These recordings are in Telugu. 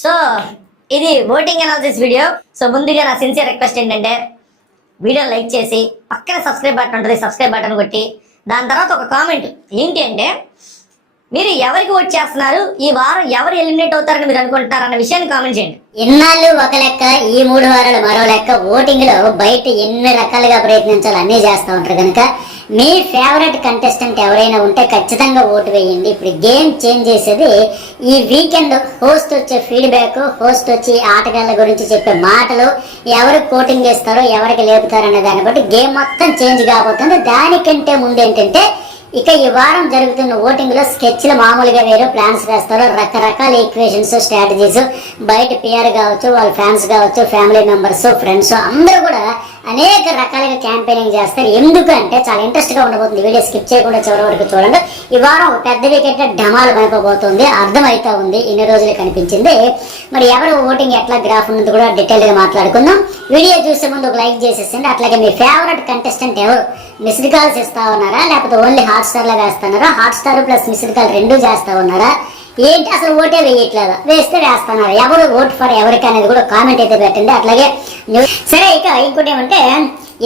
సో ఇది ఓటింగ్ అనాలిసిస్ వీడియో. సో ముందుగా నా సిన్సియర్ రిక్వెస్ట్ ఏంటంటే వీడియో లైక్ చేసి పక్కన సబ్స్క్రైబ్ బటన్ ఉంటుంది, సబ్స్క్రైబ్ బటన్ కొట్టి దాని తర్వాత ఒక కామెంట్ ఏంటి అంటే మీరు ఎవరికి ఓట్ చేస్తున్నారు, ఈ వారం ఎవరు ఎలిమినేట్ అవుతారని మీరు అనుకుంటున్నారు అన్న విషయాన్ని కామెంట్ చేయండి. ఇన్నాళ్ళు ఒక లెక్క, ఈ 3 వారాలు మరో లెక్క. ఓటింగ్ లో బయట ఎన్ని రకాలుగా ప్రయత్నించాలి అన్నీ చేస్తూ ఉంటారు కనుక మీ ఫేవరెట్ కంటెస్టెంట్ ఎవరైనా ఉంటే ఖచ్చితంగా ఓటు వేయండి. ఇప్పుడు గేమ్ చేంజ్ చేసేది ఈ వీకెండ్ హోస్ట్ వచ్చే ఫీడ్బ్యాక్, హోస్ట్ వచ్చి ఆటగాళ్ళ గురించి చెప్పే మాటలు, ఎవరికి కోటింగ్ చేస్తారో ఎవరికి లేపుతారో అనే దాన్ని బట్టి గేమ్ మొత్తం చేంజ్ కాబోతుంది. దానికంటే ముందు ఏంటంటే ఇక ఈ వారం జరుగుతున్న ఓటింగ్ లో స్కెచ్లు మామూలుగా వేరు, ప్లాన్స్ వేస్తారు, రకరకాల ఈక్వేషన్స్, స్ట్రాటజీస్. బయట పిఆర్ కావచ్చు, వాళ్ళ ఫ్యాన్స్ కావచ్చు, ఫ్యామిలీ మెంబర్స్, ఫ్రెండ్స్ అందరూ కూడా అనేక రకాలుగా క్యాంపెయినింగ్ చేస్తారు. ఎందుకంటే చాలా ఇంట్రెస్ట్ గా ఉండబోతుంది. వీడియో స్కిప్ చేయకుండా చివరి వరకు చూడండి. ఈ వారం ఒక పెద్ద వికెట్ డమాలు పడిపోబోతుంది, అర్థమైతా ఉంది. ఇన్ని రోజులు కనిపించింది. మరి ఎవరు ఓటింగ్ ఎట్లా గ్రాఫ్ ఉన్నది కూడా డీటెయిల్ గా మాట్లాడుకుందాం. వీడియో చూసే ముందు ఒక లైక్ చేసేసండి. అట్లాగే మీ ఫేవరెట్ కంటెస్టెంట్ ఎవరు, మిస్డ్ కాల్స్ ఇస్తా ఉన్నారా లేకపోతే ఓన్లీ హాట్స్టార్ లో వేస్తున్నారా, హాట్స్టార్ ప్లస్ మిస్డ్ కాల్ 2 చేస్తా ఉన్నారా, ఏంటి అసలు ఓటే వేయట్లేదా, వేస్తే వేస్తున్నారు, ఎవరు ఓట్ ఫర్ ఎవరికి అనేది కూడా కామెంట్ అయితే పెట్టండి. అట్లాగే సరే, ఇక ఇంకోటి ఏమంటే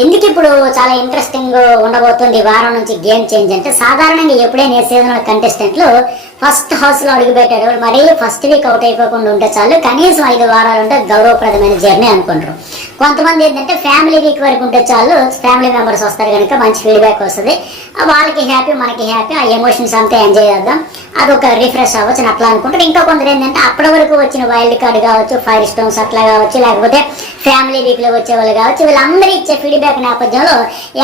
ఎందుకు ఇప్పుడు చాలా ఇంట్రెస్టింగ్ ఉండబోతుంది ఈ వారం నుంచి గేమ్ చేంజ్ అంటే, సాధారణంగా ఎప్పుడైనా ఏ సీజన్ కంటెస్టెంట్లు ఫస్ట్ హౌస్ లో అడుగు పెట్టాడు మరీ ఫస్ట్ వీక్ అవుట్ అయిపోకుండా ఉంటే చాలు, కనీసం 5 వారాలు ఉంటే గౌరవప్రదమైన జర్నీ అనుకుంటారు. కొంతమంది ఏంటంటే ఫ్యామిలీ వీక్ వరకు ఉంటే చాలు, ఫ్యామిలీ మెంబర్స్ వస్తారు కనుక మంచి ఫీడ్బ్యాక్ వస్తుంది, వాళ్ళకి హ్యాపీ మనకి హ్యాపీ, ఆ ఎమోషన్స్ అంతా ఎంజాయ్ చేద్దాం, అదొక రిఫ్రెష్ అవ్వచ్చు అని అట్లా అనుకుంటారు. ఇంకా కొందరు ఏంటంటే అప్పటి వరకు వచ్చిన వైల్డ్ కార్డ్ కావచ్చు, 5 స్టోన్స్ అట్లా కావచ్చు, లేకపోతే ఫ్యామిలీ వీక్ లో వచ్చే వాళ్ళు కావచ్చు, వీళ్ళందరూ ఇచ్చే ఫీడ్బ్యాక్ నేపథ్యంలో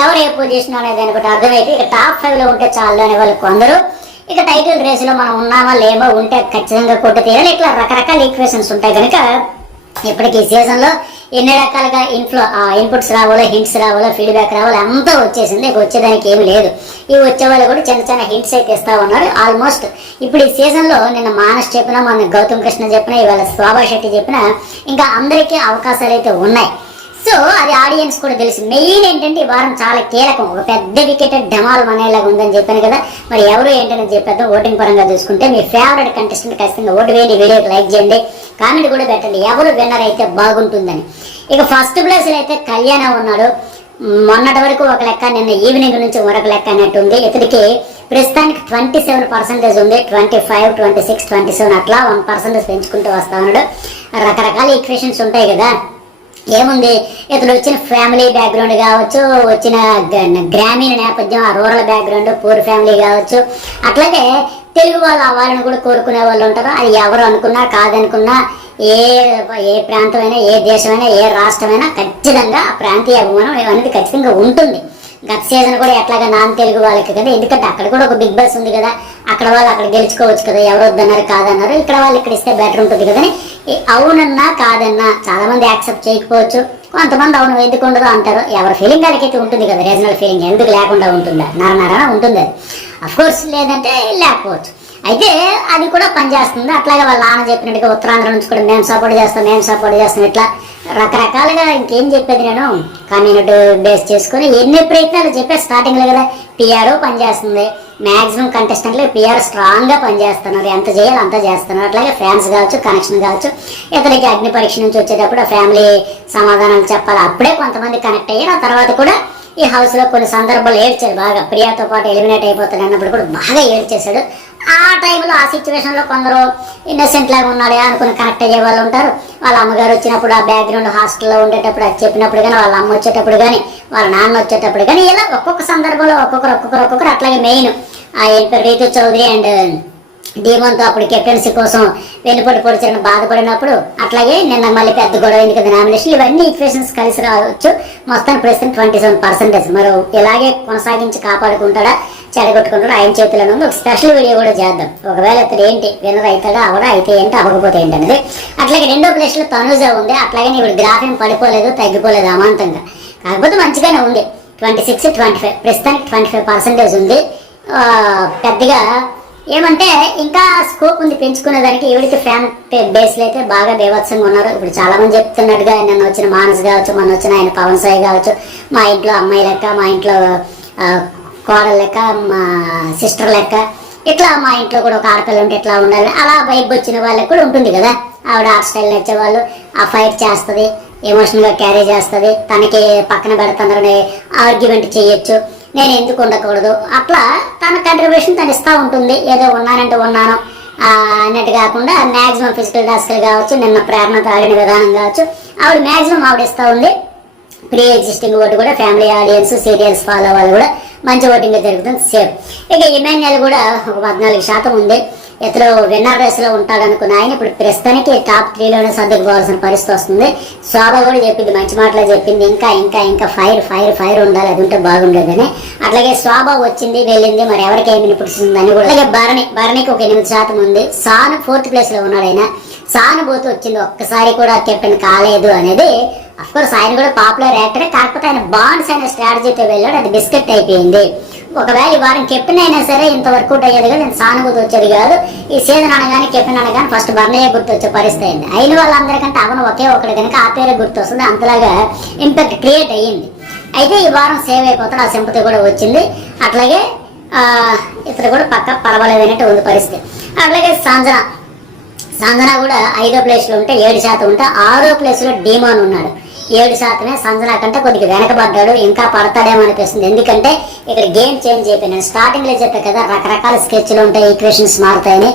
ఎవరు ఏ పొజిషన్ అనేది అనుకుంటే అర్థమైతే ఇక టాప్ 5 లో ఉంటే చాలు అనే వాళ్ళు కొందరు, ఇక టైటిల్ రేసులో మనం ఉన్నామా లేమో, ఉంటే ఖచ్చితంగా కొట్టు తీయాలి, ఇట్లా రకరకాల ఈక్వేషన్స్ ఉంటాయి కనుక ఇప్పటికీ ఈ సీజన్ లో ఎన్ని రకాలుగా ఇన్పుట్స్ రావాలో, హింట్స్ రావాలో, ఫీడ్బ్యాక్ రావాలో అంతా వచ్చేసింది. ఇక వచ్చేదానికి ఏమి లేదు. ఈ వచ్చే వాళ్ళు కూడా చిన్న చిన్న హింట్స్ అయితే ఇస్తా ఉన్నారు. ఆల్మోస్ట్ ఇప్పుడు ఈ సీజన్ లో నిన్న మానస్ చెప్పినా, మన గౌతమ్ కృష్ణ చెప్పినా, ఇవాళ శోభా శెట్టి చెప్పినా ఇంకా అందరికీ అవకాశాలు అయితే ఉన్నాయి. సో అది ఆడియన్స్ కూడా తెలుసు. మెయిన్ ఏంటంటే ఈ వారం చాలా కీలకం, ఒక పెద్ద వికెట్ డమాల్ అనేలాగా ఉందని చెప్పాను కదా. మరి ఎవరు ఏంటని చెప్పేద్దాం. ఓటింగ్ పరంగా చూసుకుంటే మీ ఫేవరెట్ కంటెస్టెంట్ ఖచ్చితంగా ఓటు వేయండి, వీడియోకి లైక్ చేయండి, కామెంట్ కూడా పెట్టండి ఎవరు విన్నర్ అయితే బాగుంటుందని. ఇక ఫస్ట్ ప్లేస్ లో అయితే కళ్యాణ ఉన్నాడు. మొన్నటి వరకు ఒక లెక్క, నిన్న ఈవినింగ్ నుంచి మరొక లెక్క అన్నట్టుంది. ఇతడికి ప్రస్తుతానికి 27% ఉంది. 25, 26, 27 అట్లా 1% పెంచుకుంటూ వస్తా ఉన్నాడు. రకరకాల ఈక్వేషన్స్ ఉంటాయి కదా. ఏముంది, ఇతడు వచ్చిన ఫ్యామిలీ బ్యాక్గ్రౌండ్ కావచ్చు, వచ్చిన గ్రామీణ నేపథ్యం, ఆ రూరల్ బ్యాక్గ్రౌండ్, పూర్ ఫ్యామిలీ కావచ్చు, అట్లాగే తెలుగు వాళ్ళు అవ్వాలని కూడా కోరుకునే వాళ్ళు ఉంటారు. అది ఎవరు అనుకున్నా కాదనుకున్నా, ఏ ప్రాంతమైనా, ఏ దేశమైనా, ఏ రాష్ట్రమైనా ఖచ్చితంగా ఆ ప్రాంతీయ అభిమానం అనేది ఖచ్చితంగా ఉంటుంది. గత సీజన్ కూడా ఎట్లాగా నాన్ తెలుగు వాళ్ళకి కదా, ఎందుకంటే అక్కడ కూడా ఒక బిగ్ బాస్ ఉంది కదా, అక్కడ వాళ్ళు అక్కడ గెలుచుకోవచ్చు కదా, ఎవరు వద్దన్నారు కాదన్నారు, ఇక్కడ వాళ్ళు ఇక్కడ ఇస్తే బెటర్ ఉంటుంది కదా. అవునన్నా కాదన్నా చాలా మంది యాక్సెప్ట్ చేయకపోవచ్చు, కొంతమంది అవును ఎందుకు ఉండదు అంటారు. ఎవరి ఫీలింగ్ వాళ్ళకైతే ఉంటుంది కదా, రీజనల్ ఫీలింగ్ ఎందుకు లేకుండా ఉంటుందా, నరనరన ఉంటుంది. అది అఫ్ కోర్స్ లేదంటే లేకపోవచ్చు. అయితే అది కూడా పనిచేస్తుంది. అట్లాగే వాళ్ళ నాన్న చెప్పినట్టుగా ఉత్తరాంధ్ర నుంచి కూడా మేము సపోర్ట్ చేస్తాం, ఇట్లా రకరకాలుగా ఇంకేం చెప్పేది. నేను కమ్యూనిటీ బేస్ చేసుకుని ఎన్ని ప్రయత్నాలు చెప్పే స్టార్టింగ్ లో కదా, పిఆర్ పనిచేస్తుంది. మాక్సిమం కంటెస్టెంట్లు పిఆర్ స్ట్రాంగ్ గా పనిచేస్తున్నారు, ఎంత చేయాలి అంతా చేస్తున్నారు. అట్లాగే ఫ్యాన్స్ కావచ్చు, కనెక్షన్ కావచ్చు, ఇతనికి అగ్ని పరీక్ష నుంచి వచ్చేటప్పుడు ఫ్యామిలీ సమాధానాలు చెప్పాలి, అప్పుడే కొంతమంది కనెక్ట్ అయ్యారు. ఆ తర్వాత కూడా ఈ హౌస్ లో కొన్ని సందర్భాలు ఏడ్చాడు బాగా, ప్రియాతో పాటు ఎలిమినేట్ అయిపోతాడు అన్నప్పుడు కూడా బాగా ఏడ్చేశాడు. ఆ టైంలో ఆ సిచ్యువేషన్ లో కొందరు ఇన్నోసెంట్ లాగా ఉన్నాడే అనుకుని కనెక్ట్ అయ్యే వాళ్ళు ఉంటారు. వాళ్ళ అమ్మగారు వచ్చినప్పుడు, ఆ బ్యాక్గ్రౌండ్ హాస్టల్లో ఉండేటప్పుడు అది చెప్పినప్పుడు కానీ, వాళ్ళ అమ్మ వచ్చేటప్పుడు కానీ, వాళ్ళ నాన్న వచ్చేటప్పుడు కానీ, ఇలా ఒక్కొక్క సందర్భంలో ఒక్కొక్కరు. అట్లాగే మెయిన్ రీతు చౌదరి అండ్ డీమోన్తో అప్పుడు కెప్టెన్సీ కోసం వెన్నుపోటు పొడిచిన బాధపడినప్పుడు, అట్లాగే నిన్న మళ్ళీ పెద్ద గొడవ అయింది కదా నామినేషన్, ఇవన్నీ ఈక్వేషన్స్ కలిసి రావచ్చు. మొత్తం ప్రస్తుతం 27%. మరి ఇలాగే కొనసాగించి కాపాడుకుంటాడా, చెడగొట్టుకుంటాడా, ఆయన చేతిలో ఉంది. ఒక స్పెషల్ వీడియో కూడా చేద్దాం. ఒకవేళ ఇతడు ఏంటి విన్నర్ అవుతాడా, అవడా, అయితే ఏంటి, అవ్వకపోతే ఏంటి అనేది. అట్లాగే 2వ ప్లేస్ లో తనుజ ఉంది. అట్లాగే ఇప్పుడు గ్రాఫ్ ఏం పడిపోలేదు, తగ్గిపోలేదు, అమాంతంగా, కాకపోతే మంచిగానే ఉంది. 26, 25 ప్రస్తుతానికి 25% ఉంది. పెద్దగా ఏమంటే ఇంకా స్కోప్ ఉంది పెంచుకునేదానికి. ఎవరికి ఫ్యాన్ బేస్లో అయితే బాగా బీభత్సంగా ఉన్నారు. ఇప్పుడు చాలా మంది చెప్తున్నట్టుగా నిన్న వచ్చిన మానస్ కావచ్చు, మొన్న వచ్చిన ఆయన పవన్ సాయి కావచ్చు, మా ఇంట్లో అమ్మాయి లెక్క, మా ఇంట్లో కోడలు లెక్క, మా సిస్టర్ లెక్క, ఇట్లా మా ఇంట్లో కూడా ఒక ఆడపిల్ల ఉంటే ఎట్లా ఉండాలి, అలా వైబ్ వచ్చిన వాళ్ళకి కూడా ఉంటుంది కదా. ఆవిడ ఆర్ట్ స్టైల్ నచ్చేవాళ్ళు ఆ ఫైట్ చేస్తుంది, ఎమోషనల్గా క్యారీ చేస్తుంది, తనకి పక్కన పెడుతున్నారని ఆర్గ్యుమెంట్ చేయొచ్చు, నేను ఎందుకు ఉండకూడదు, అట్లా తన కంట్రిబ్యూషన్ తను ఇస్తూ ఉంటుంది. ఏదో ఉన్నానంటే ఉన్నాను అన్నట్టు కాకుండా మ్యాక్సిమం ఫిజికల్ టాస్క్లు కావచ్చు, నిన్న ప్రేరణతో ఆడిన విధానం కావచ్చు, ఆవిడ మ్యాక్సిమం ఆవిడ ఇస్తూ ఉంది. ప్రీ ఎగ్జిస్టింగ్ ఓటు కూడా ఫ్యామిలీ ఆడియన్స్ సీరియల్స్ ఫాలో వాళ్ళు కూడా మంచి ఓటింగ్ జరుగుతుంది సేఫ్. ఇక ఇమాన్యుయల్ కూడా ఒక 14% ఉంది. ఇతను విన్నర్ రేస్లో ఉంటాడు అనుకున్న ఆయన ఇప్పుడు ప్రస్తుతానికి టాప్ 3లోనే సర్దుకుపోవాల్సిన పరిస్థితి వస్తుంది. శోభ కూడా చెప్పింది, మంచి మాటలో చెప్పింది, ఇంకా ఇంకా ఇంకా ఫైర్ ఉండాలి, అది ఉంటే బాగుండేదని. అట్లాగే శోభ వచ్చింది వెళ్ళింది, మరి ఎవరికి ఏమి నిపుణిస్తుందని కూడా. అలాగే భరణికి ఒక 8% ఉంది. సాను 4th ప్లేస్లో ఉన్నాడు. ఆయన సానుభూతి వచ్చింది, ఒక్కసారి కూడా కెప్టెన్ కాలేదు అనేది. అఫ్కోర్స్ ఆయన కూడా పాపులర్ యాక్టరే, కాకపోతే ఆయన బాండ్స్ అనే స్ట్రాటజీతో వెళ్ళాడు, అది బిస్కెట్ అయిపోయింది. ఒకవేళ ఈ వారం కెప్టెన్ అయినా సరే ఇంత వర్కౌట్ అయ్యేది కాదు, నేను సానుభూతి వచ్చేది కాదు. ఈ సీజన్ అనగానే కెప్టెన్ అనగానే ఫస్ట్ బర్నయ్య గుర్తొచ్చే పరిస్థితి అయింది. అయిన వాళ్ళందరికంటే అవను ఒకే ఒకటి కనుక ఆ పేరే గుర్తొస్తుంది, అంతలాగా ఇంపాక్ట్ క్రియేట్ అయ్యింది. అయితే ఈ వారం సేవ్ అయిపోతాడు, ఆ సింపతి కూడా వచ్చింది. అట్లాగే ఇతడు కూడా పక్క పర్వాలేదు అనేట్టు ఉంది పరిస్థితి. అట్లాగే సంజన కూడా 5వ ప్లేస్లో ఉంటే 7% ఉంటే 6వ ప్లేస్లో డీమాన్ ఉన్నాడు. 7%. సంజన కంటే కొద్దిగా వెనకబడ్డాడు, ఇంకా పడతాడేమో అనిపిస్తుంది. ఎందుకంటే ఇక్కడ గేమ్ చేంజ్ అయిపోయింది. స్టార్టింగ్ లో చెప్పే కదా రకరకాల స్కెచ్లు ఉంటాయి, ఈక్వేషన్స్ మారుతాయని.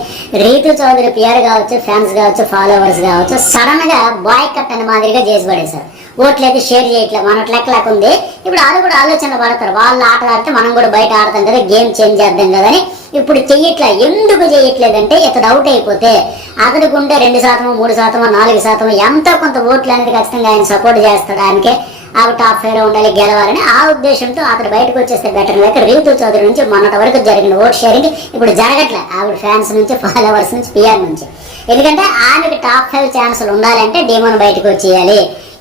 రీతు చౌదరి పిఆర్ కావచ్చు, ఫ్యాన్స్ కావచ్చు, ఫాలోవర్స్ కావచ్చు, సడన్ గా బాయ్ కట్ అనే మాదిరిగా చేసి పడేశారు. ఓట్లయితే షేర్ చేయట్లేదు, మన లెక్కలాగా ఉంది. ఇప్పుడు వాళ్ళు కూడా ఆలోచన పడతారు, వాళ్ళు ఆట ఆడితే మనం కూడా బయట ఆడతాం కదా, గేమ్ చేంజ్ చేద్దాం కదా అని. ఇప్పుడు చెయ్యట్లే. ఎందుకు చేయట్లేదంటే ఇతడు అవుట్ అయిపోతే అతనికి ఉంటే 2%, 3%, 4% ఎంతో కొంత ఓట్లు అనేది ఖచ్చితంగా ఆయన సపోర్ట్ చేస్తాడు. ఆయనకే ఆవిడ టాప్ 5లో ఉండాలి, గెలవాలని ఆ ఉద్దేశంతో అతడు బయటకు వచ్చేస్తే బెటర్. లేక రీతు చౌదరి నుంచి మొన్నటి వరకు జరిగిన ఓట్ షేరింగ్ ఇప్పుడు జరగట్లే, ఆవిడ ఫ్యాన్స్ నుంచి, ఫాలోవర్స్ నుంచి, పిఆర్ నుంచి. ఎందుకంటే ఆమెకి టాప్ 5 ఛాన్సులు ఉండాలంటే డీమోన్ బయటకు వచ్చేయాలి.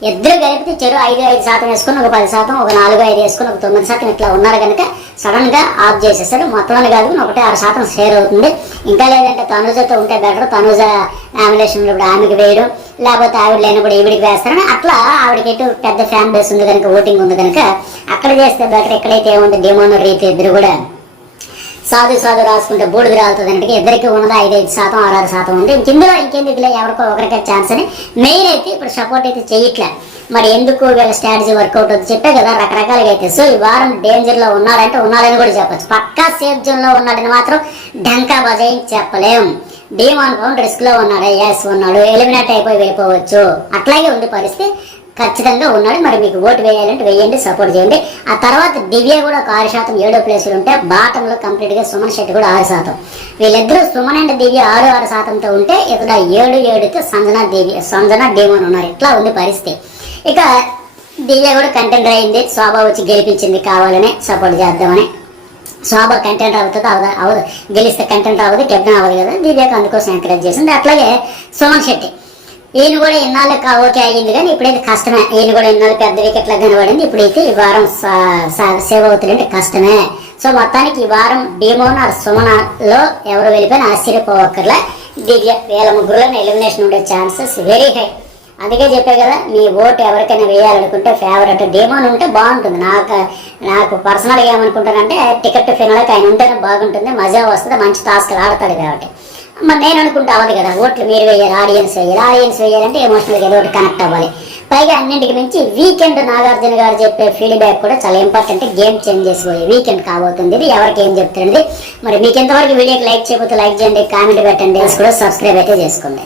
ఇద్దరు కలిపితే చెరు 5% వేసుకుని ఒక 10%, ఒక 4-5 వేసుకుని ఒక 9% ఇట్లా ఉన్నారు కనుక సడన్ గా ఆఫ్ చేసేస్తాడు. మొత్తాన్ని కాదు 1.6% షేర్ అవుతుంది. ఇంకా లేదంటే తనుజతో ఉంటే బెటర్, తనుజ నామినేషన్ ఇప్పుడు ఆమెకి వేయడం, లేకపోతే ఆవిడ లేనప్పుడు ఈవిడికి వేస్తారని అట్లా ఆవిడకి ఎటు పెద్ద ఫ్యాన్ బేస్ ఉంది కనుక, ఓటింగ్ ఉంది కనుక అక్కడ చేస్తే బెటర్. ఎక్కడైతే ఏముంది డీమోన్ రీతి ఇద్దరు కూడా సాధు రాసుకుంటే బూడిది రాలుతుంది అంటే ఇద్దరికి ఉన్నది 5% 6% ఉంది. ఇందులో ఇంకెందుకులే ఎవరికో ఒకరికే ఛాన్స్ అని మెయిన్ అయితే ఇప్పుడు సపోర్ట్ అయితే చేయట్లే. మరి ఎందుకు వీళ్ళ స్ట్రాటజీ వర్కౌట్ అవుతుంది చెప్పే కదా రకరకాలుగా అయితే. సో ఈ వారం డేంజర్ లో ఉన్నారంటే ఉన్నారని కూడా చెప్పచ్చు. పక్కా సేఫ్ జోన్ లో ఉన్నాడని మాత్రం డంకా బజాయి చెప్పలేం. డీమాన్ పౌండ్ రిస్క్ లో ఉన్నాడు, ఎస్ ఉన్నాడు, ఎలిమినేట్ అయిపోయి వెళ్ళిపోవచ్చు, అట్లాగే ఉంది పరిస్థితి. ఖచ్చితంగా ఉన్నాడు. మరి మీకు ఓటు వేయాలంటే వేయండి, సపోర్ట్ చేయండి. ఆ తర్వాత దివ్య కూడా ఒక 6%, 7వ ప్లేస్లో ఉంటే బాటంలో కంప్లీట్ గా సుమన్ శెట్టి కూడా 6%. వీళ్ళిద్దరూ సుమన్ అండ్ దివ్య 6% ఉంటే ఇక్కడ 7-7తో సంజన డీమోన్ ఉన్నారు. ఇట్లా ఉంది పరిస్థితి. ఇక దివ్య కూడా కంటెండర్ అయింది, శోభ వచ్చి గెలిపించింది కావాలని, సపోర్ట్ చేద్దామని. శోభ కంటెంట్ అవుతుంది అవదు, గెలిస్తే కంటెంట్ అవ్వదు, కెప్టెన్ అవ్వదు కదా, దివ్యకు అందుకోసం ఎంకరేజ్ చేసింది. అట్లాగే సుమన్ శెట్టి ఈయన కూడా ఇన్నాళ్ళు ఓకే అయ్యింది, కానీ ఇప్పుడైతే కష్టమే. ఈయన కూడా ఇన్నాళ్ళు పెద్ద వికెట్లా కనబడింది, ఇప్పుడైతే ఈ వారం సేవ్ అవుతుందంటే కష్టమే. సో మొత్తానికి ఈ వారం డీమోన్ ఆర్ సుమనలో ఎవరు వెళ్ళిపోయినా ఆశ్చర్యపోవక్కర్లే. దివ్య వీళ్ళ ముగ్గురులో ఎలిమినేషన్ ఉండే ఛాన్సెస్ వెరీ హై. అందుకే చెప్పే కదా, మీ ఓటు ఎవరికైనా వేయాలనుకుంటే ఫేవరెట్ డీమోన్ ఉంటే బాగుంటుంది. నాకు పర్సనల్గా ఏమనుకుంటానంటే టికెట్ ఫినాల్కి ఆయన ఉంటేనే బాగుంటుంది, మజా వస్తుంది, మంచి టాస్క్లు ఆడతాడు కాబట్టి. మరి నేను అనుకుంటే అవ్వదు కదా, ఓట్లు మీరు వేయాలి, ఆడియన్స్ వేయాలంటే ఎమోషనల్గా ఏదో ఒకటి కనెక్ట్ అవ్వాలి. పైగా అన్నింటికి మించి వీకెండ్ నాగార్జున గారు చెప్పే ఫీడ్బ్యాక్ కూడా చాలా ఇంపార్టెంట్. గేమ్ చేంజ్ చేసిపోయే వీకెండ్ కాబోతుంది, ఇది ఎవరికి ఏం చెప్తారండి. మరి మీకు ఎంతవరకు వీడియోకి లైక్ చేయకపోతే లైక్ చేయండి, కామెంట్ పెట్టండి, కూడా సబ్స్క్రైబ్ అయితే చేసుకోండి.